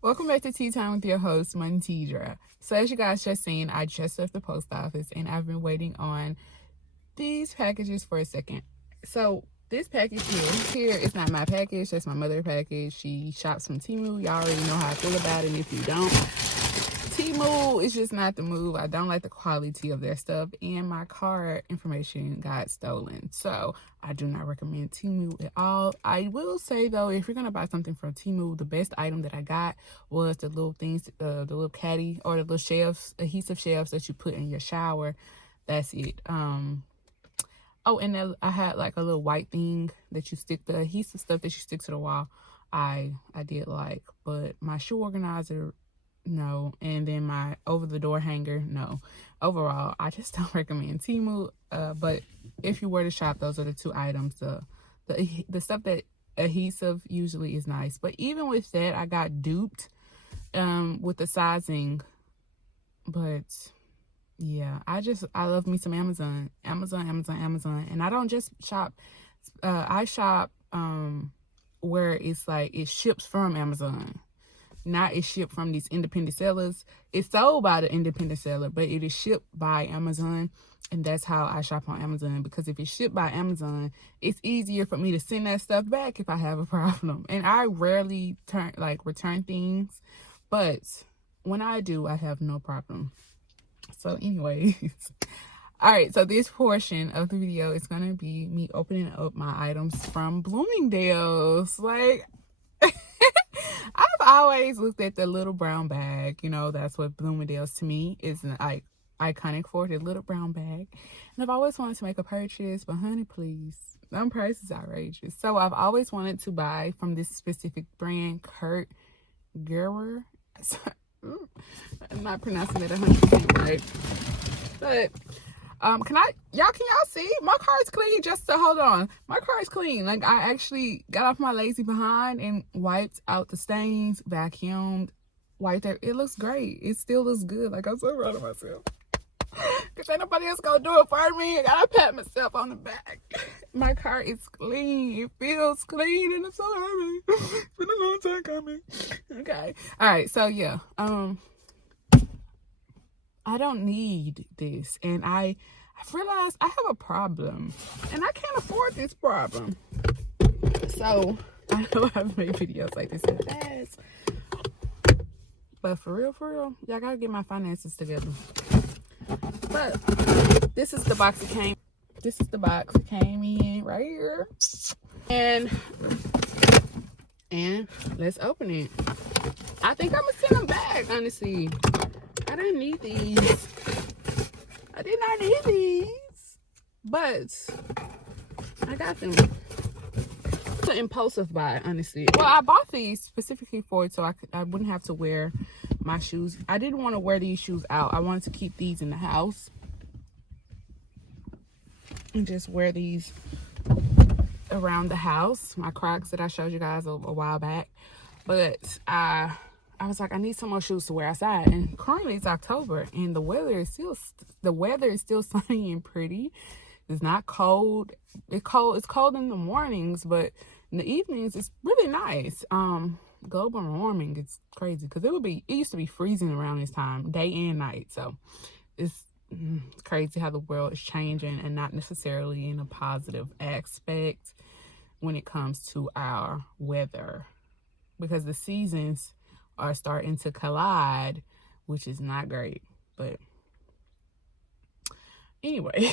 Welcome back to Tea Time with your host, Montidra. So as you guys just seen, I just left the post office and I've been waiting on these packages for a second. So this package here is not my package, that's my mother's package. She shops from Temu. Y'all already know how I feel about it. And if you don't, Temu is just not the move. I don't like the quality of their stuff, and my card information got stolen. So I do not recommend Temu at all. I will say though, if you're gonna buy something from Temu, the best item that I got was the little things, the little caddy or the little shelves, adhesive shelves that you put in your shower. That's it. Oh, and then I had like a little white thing that you stick, the adhesive stuff that you stick to the wall. I did like, but my shoe organizer, no. And then my over the door hanger, no. Overall, I just don't recommend Temu. But if you were to shop, those are the two items. The stuff that adhesive usually is nice, but even with that, I got duped with the sizing. But yeah, I love me some Amazon, and I don't just shop. I shop where it's like it ships from Amazon. Not it's shipped from these independent sellers. It's sold by the independent seller, but it is shipped by Amazon. And that's how I shop on Amazon, because if it's shipped by Amazon, it's easier for me to send that stuff back if I have a problem. And I rarely return things, but when I do, I have no problem. So anyways, all right, so this portion of the video is gonna be me opening up my items from Bloomingdales. Like, I've always looked at the little brown bag. You know, that's what Bloomingdale's to me is like iconic for, the little brown bag. And I've always wanted to make a purchase, but honey, please, them prices outrageous. So I've always wanted to buy from this specific brand, Kurt Gehrer. I'm not pronouncing it 100% right, but can y'all see my car is clean? Just to hold on, my car is clean. Like, I actually got off my lazy behind and wiped out the stains, vacuumed, wiped it. It looks great. It still looks good. Like, I'm so proud of myself, because ain't nobody else gonna do it for me. I gotta pat myself on the back. My car is clean. It feels clean, and I'm so happy. It's been a long time coming. Okay, all right, so yeah, I don't need this, and I've realized I have a problem, and I can't afford this problem. So I know I've made videos like this in the past, but for real, y'all gotta get my finances together. But this is the box it came. This is the box it came in right here, and let's open it. I think I'm gonna send them back, honestly. I didn't need these. I did not need these, but I got them. It's an impulsive buy, honestly. Well, I bought these specifically for it so I wouldn't have to wear my shoes. I didn't want to wear these shoes out. I wanted to keep these in the house and just wear these around the house. My Crocs that I showed you guys a while back. But I was like, I need some more shoes to wear outside. And currently it's October, and the weather is still sunny and pretty. It's not cold. It's cold in the mornings, but in the evenings it's really nice. Global warming, it's crazy, because it used to be freezing around this time, day and night. So it's crazy how the world is changing, and not necessarily in a positive aspect when it comes to our weather, because the seasons are starting to collide, which is not great. But anyway,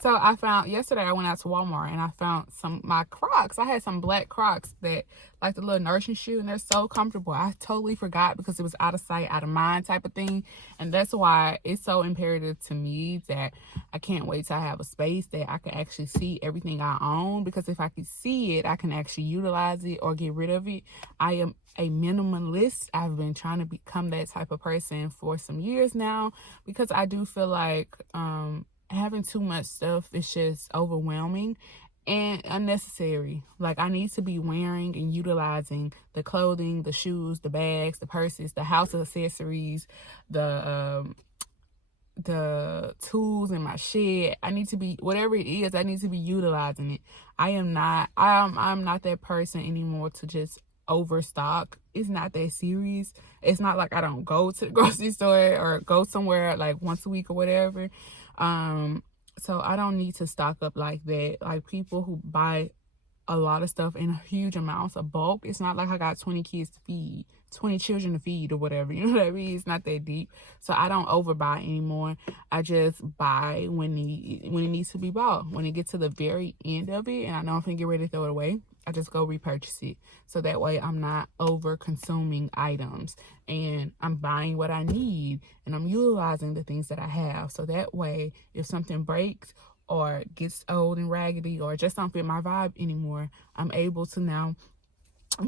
so yesterday I went out to Walmart and I found my Crocs. I had some black Crocs that, like the little nursing shoe, and they're so comfortable. I totally forgot, because it was out of sight, out of mind type of thing. And that's why it's so imperative to me that I can't wait till I have a space that I can actually see everything I own, because if I can see it, I can actually utilize it or get rid of it. I am a minimalist. I've been trying to become that type of person for some years now, because I do feel like having too much stuff is just overwhelming and unnecessary. Like, I need to be wearing and utilizing the clothing, the shoes, the bags, the purses, the house accessories, the tools in my shed. I need to be, whatever it is, I need to be utilizing it. I'm not that person anymore to just overstock. It's not that serious. It's not like I don't go to the grocery store or go somewhere like once a week or whatever. So I don't need to stock up like that. Like people who buy a lot of stuff in huge amounts of bulk, it's not like I got 20 kids to feed, 20 children to feed or whatever. You know what I mean? It's not that deep. So I don't overbuy anymore. I just buy when it needs to be bought. When it gets to the very end of it and I know I'm gonna get ready to throw it away, I just go repurchase it. So that way I'm not over consuming items and I'm buying what I need and I'm utilizing the things that I have. So that way if something breaks or gets old and raggedy or just don't fit my vibe anymore, I'm able to now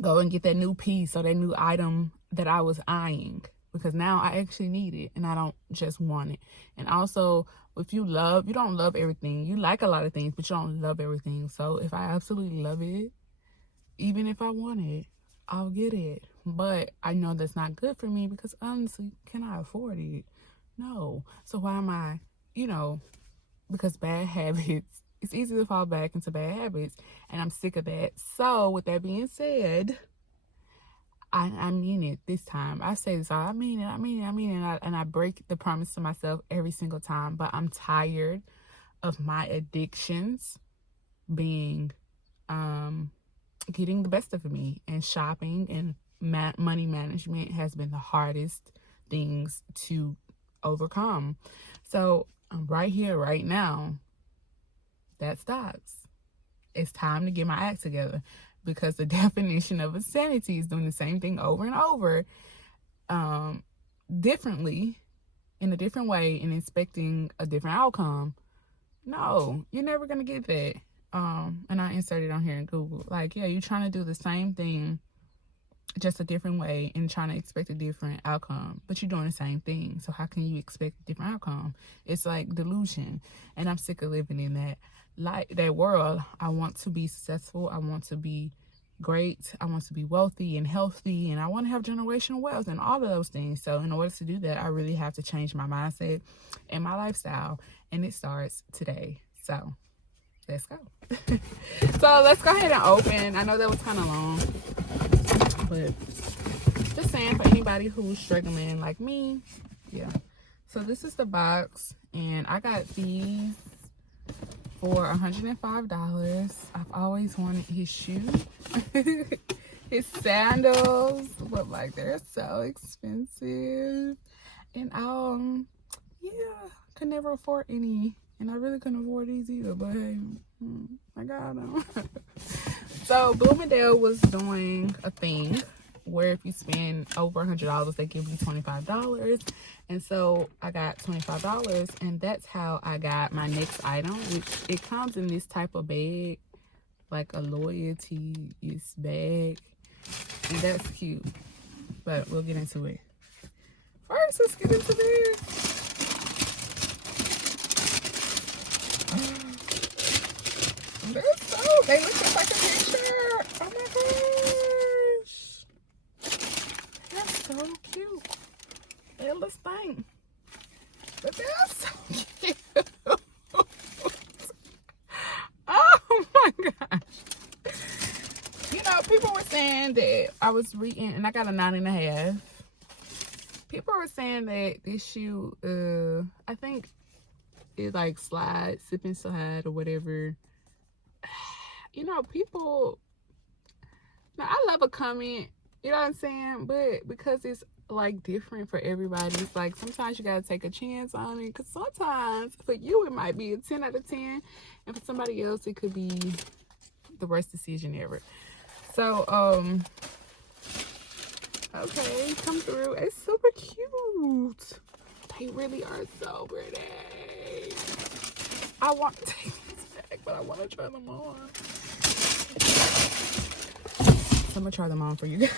go and get that new piece or that new item that I was eyeing, because now I actually need it and I don't just want it. And also, if you don't love everything. You like a lot of things, but you don't love everything. So if I absolutely love it, even if I want it, I'll get it. But I know that's not good for me because honestly, can I afford it? No. So why am I, because bad habits, it's easy to fall back into bad habits and I'm sick of that. So with that being said, I mean it this time. I say this all. I mean it. And I break the promise to myself every single time. But I'm tired of my addictions being, getting the best of me. And shopping and money management has been the hardest things to overcome. So I'm right here, right now. That stops. It's time to get my act together, because the definition of insanity is doing the same thing over and over, differently, in a different way, and expecting a different outcome. No, you're never gonna get that. And I inserted on here in Google, like, yeah, you're trying to do the same thing, just a different way, and trying to expect a different outcome, but you're doing the same thing. So how can you expect a different outcome? It's like delusion, and I'm sick of living in that world. I want to be successful. I want to be great. I want to be wealthy and healthy, and I want to have generational wealth and all of those things. So in order to do that, I really have to change my mindset and my lifestyle, and it starts today. So let's go. So let's go ahead and open. I know that was kind of long, but just saying, for anybody who's struggling like me, yeah. So this is the box, and I got these for $105. I've always wanted his shoes, his sandals, but like they're so expensive, and yeah, could never afford any, and I really couldn't afford these either. But hey, I got them. So Bloomingdales was doing a thing where if you spend over $100, they give you $25. And so I got $25, and that's how I got my next item, which it comes in this type of bag, like a loyalty-ish bag. And that's cute, but we'll get into it. First, let's get into this. They look just like a picture. Oh my gosh. That's so cute. It looks fine. But they're so cute. Oh my gosh. People were saying that I was reading, and I got a 9.5. People were saying that this shoe, I think it like slides, sip and slide or whatever. People, now I love a comment, you know what I'm saying? But because it's like different for everybody, it's like sometimes you gotta take a chance on it, because sometimes for you it might be a 10 out of 10, and for somebody else it could be the worst decision ever. So okay, come through. It's super cute. They really are so pretty. I want to take this back, but I want to try them on. So I'm gonna try them on for you guys.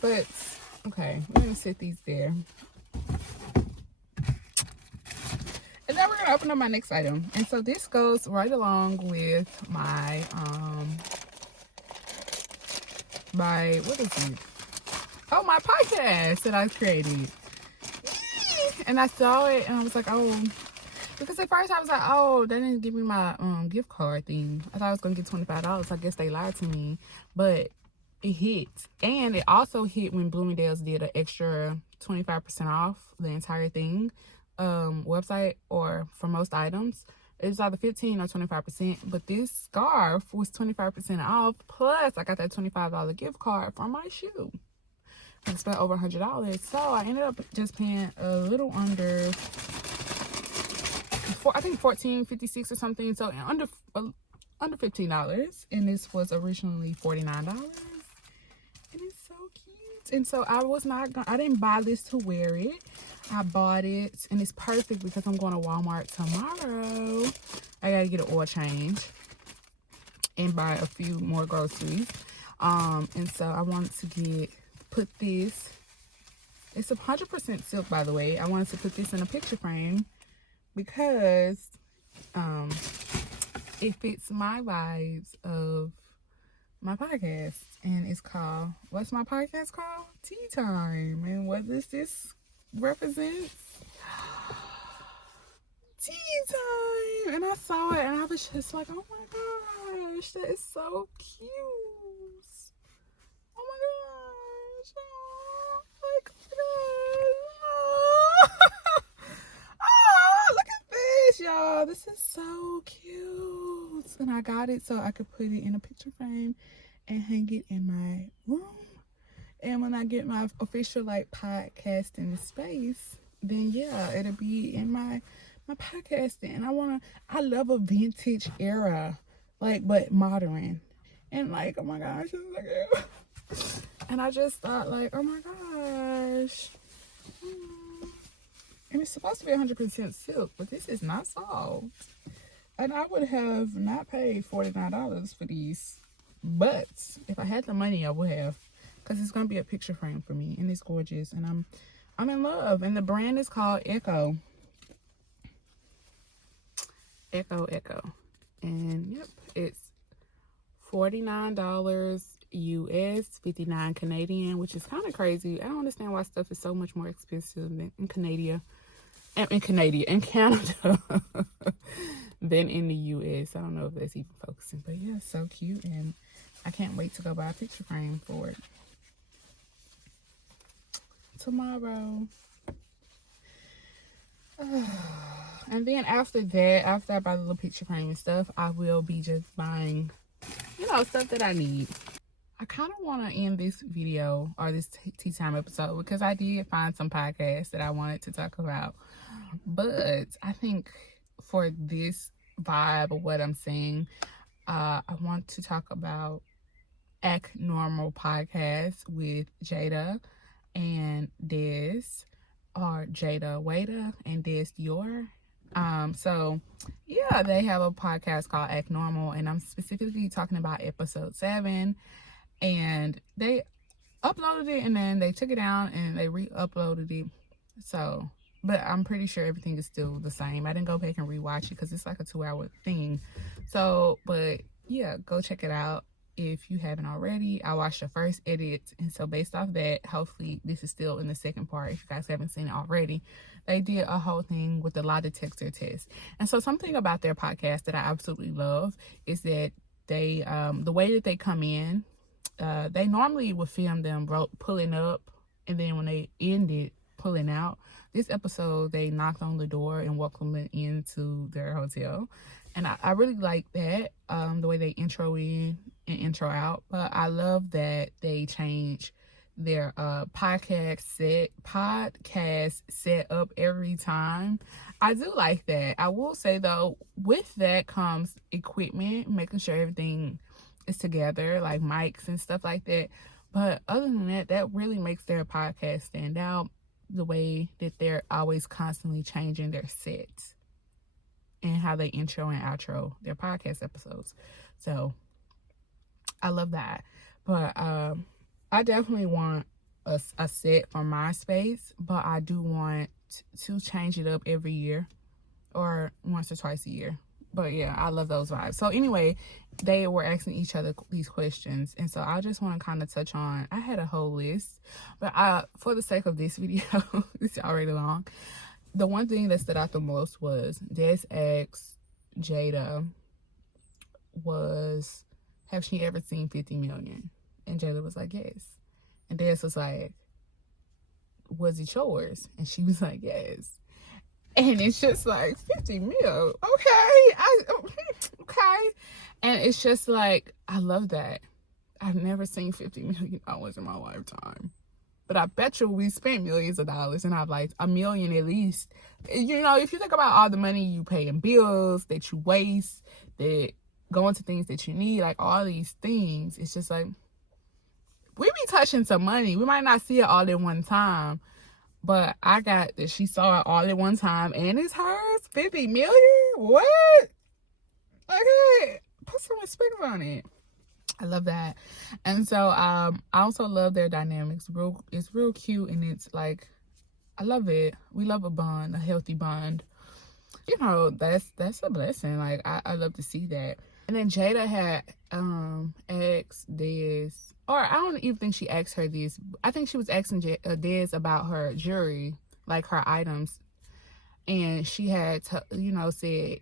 But okay, we're gonna set these there, and then we're gonna open up my next item. And so this goes right along with my what is it? Oh, my podcast that I created. And I saw it and I was like, oh, Because at first I was like, oh, they didn't give me my gift card thing. I thought I was gonna get $25. I guess they lied to me, but it hit. And it also hit when Bloomingdales did an extra 25% off the entire thing website, or for most items. It was either 15 or 25%, but this scarf was 25% off. Plus, I got that $25 gift card for my shoe. I spent over $100, so I ended up just paying a little under, I think $14.56 or something. So under $15, and this was originally $49. And it's so cute. And so I didn't buy this to wear it. I bought it, and it's perfect because I'm going to Walmart tomorrow. I gotta get an oil change and buy a few more groceries. And so I wanted to put this. It's 100% silk, by the way. I wanted to put this in a picture frame because it fits my vibes of my podcast. And it's called, what's my podcast called? Tea Time. And what this represents? Tea time. And I saw it and I was just like, oh my gosh, that is so cute. Oh my gosh. Oh, like, oh, look at this, y'all. This is so cute. And I got it so I could put it in a picture frame and hang it in my room. And when I get my official like podcasting space, then yeah, it'll be in my podcasting. And I love a vintage era, like, but modern. And like, oh my gosh, this is so cute. And I just thought like, oh my gosh. And it's supposed to be 100% silk, but this is not soft. And I would have not paid $49 for these. But if I had the money, I would have. Because it's going to be a picture frame for me. And it's gorgeous. And I'm in love. And the brand is called Echo. Echo. And yep, it's $49 US, 59 Canadian, which is kind of crazy. I don't understand why stuff is so much more expensive than in Canada than in the US. I don't know if that's even focusing, but yeah, so cute. And I can't wait to go buy a picture frame for it tomorrow. And then after I buy the little picture frame and stuff, I will be just buying, stuff that I need. I kind of want to end this video or this tea time episode because I did find some podcasts that I wanted to talk about. But I think for this vibe of what I'm saying, I want to talk about Act Normal podcast with Jada and Des, or Jada Waiter and Des Dior. So yeah, they have a podcast called Act Normal, and I'm specifically talking about episode 7. And they uploaded it and then they took it down and they re-uploaded it. So, but I'm pretty sure everything is still the same. I didn't go back and rewatch it because it's like a 2-hour thing. So, but yeah, go check it out if you haven't already. I watched the first edit, and so based off that, hopefully this is still in the second part if you guys haven't seen it already. They did a whole thing with the lie detector test. And so something about their podcast that I absolutely love is that they, the way that they come in, they normally would film them pulling up, and then when they ended pulling out. This episode, they knocked on the door and welcomed them into their hotel. And I really like that, the way they intro in and intro out. But I love that they change their podcast set up every time. I do like that. I will say though, with that comes equipment, making sure everything is together, like mics and stuff like that. But other than that, that really makes their podcast stand out, the way that they're always constantly changing their sets and how they intro and outro their podcast episodes. So I love that. But I definitely want a set for my space, but I do want to change it up every year or once or twice a year. But yeah, I love those vibes. So anyway, they were asking each other these questions, and so I just want to kind of touch on, I had a whole list, but for the sake of this video, it's already long, the one thing that stood out the most was Des asked Jada was, have she ever seen 50 million? And Jada was like, yes. And Des was like, was it yours? And she was like, yes. And it's just like 50 mil. Okay. And it's just like, I love that. I've never seen $50 million in my lifetime. But I bet you we spent millions of dollars and I've like $1 million at least. You know, if you think about all the money you pay in bills that you waste, that go into things that you need, like all these things, it's just like, we be touching some money. We might not see it all at one time, but I got that she saw it all at one time and it's hers. 50 million? What? Okay, put some respect on it. I love that. And so I also love their dynamics. It's real cute, and it's like, I love it. We love a bond, a healthy bond. You know, that's a blessing. Like I love to see that. And then Jada had asked Des, or I don't even think she asked her this. I think she was asking Des about her jewelry, like her items. And she had said,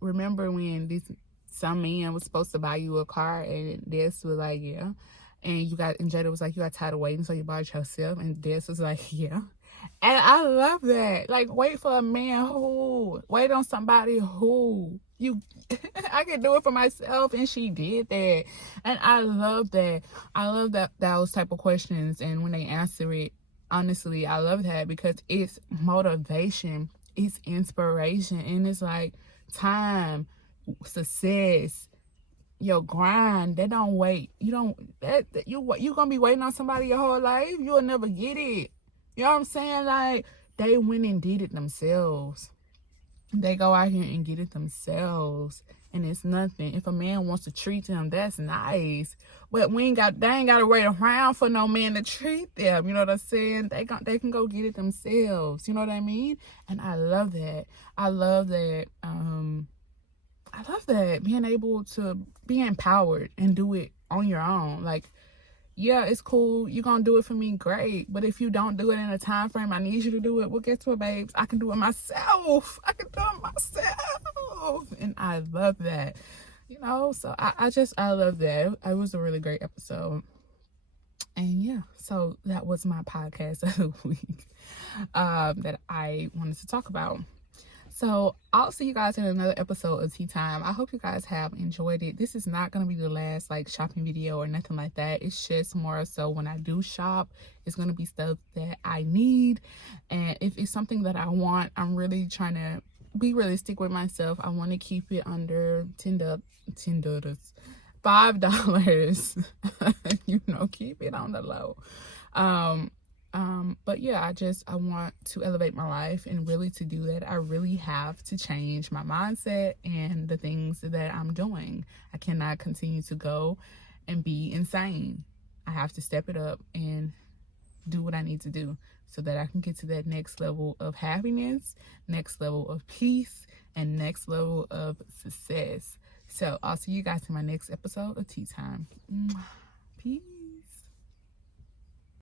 remember when some man was supposed to buy you a car, and Des was like, yeah. And Jada was like, you got tired of waiting, so you bought it yourself. And Des was like, yeah. And I love that. Like, wait for a man who, wait on somebody who, I can do it for myself. And she did that. And I love that. I love that those type of questions. And when they answer it, honestly, I love that because it's motivation, it's inspiration, and it's like time, success, your grind. They don't wait. You're gonna be waiting on somebody your whole life. You'll never get it. You know what I'm saying? Like, they went and did it themselves. They go out here and get it themselves, and it's nothing. If a man wants to treat them, that's nice, but they ain't gotta wait around for no man to treat them. You know what I'm saying? They can go get it themselves. You know what I mean? And I love that. I love that being able to be empowered and do it on your own. Like, yeah, it's cool. You're going to do it for me. Great. But if you don't do it in a time frame I need you to do it, well, guess what, babes? I can do it myself. And I love that. So I love that. It was a really great episode. And yeah, so that was my podcast of the week that I wanted to talk about. So I'll see you guys in another episode of Tea Time. I hope you guys have enjoyed it. This is not going to be the last shopping video or nothing like that. It's just more so when I do shop, it's going to be stuff that I need. And if it's something that I want, I'm really trying to be realistic with myself. I want to keep it under $10, $5. Keep it on the low. But yeah, I want to elevate my life, and really to do that, I really have to change my mindset and the things that I'm doing. I cannot continue to go and be insane. I have to step it up and do what I need to do so that I can get to that next level of happiness, next level of peace, and next level of success. So I'll see you guys in my next episode of Tea Time. Peace.